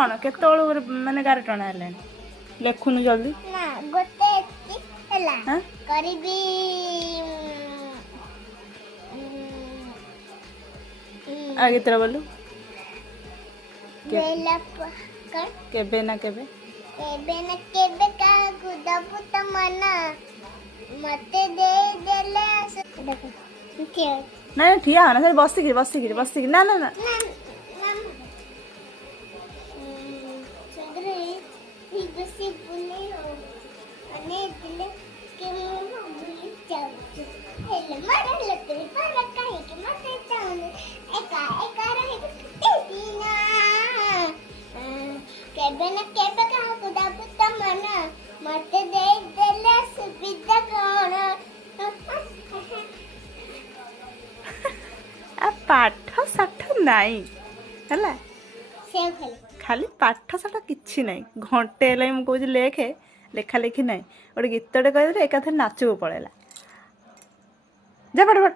कौन केतोळु माने गार टणा हेलानी लेखुनु जल्दी ना गोटे हला हां करीबी आगे तेरा बोलू बेला कर केबे ना केबे का गुदबु त मना मते दे देले ठीक ना ठिया ना सर बसिकी ना ना ना चंद्रे ही बसी बुले हो अने दिले के मो बुली जाऊ हेले मारे लतरी पर काहे के मते जाऊ एका रहे तेना केबे का गुदबु त मना मते दे देले सुविधा कोन आ पाठ साठ नाई हला से खाली खाली पाठ साठ किछि नाई घंटे हेला मु कहूँ लेखे लेखा लेखी नाई गोटे गीतटे कहले एकाथरे नाचू पड़ेला जा पट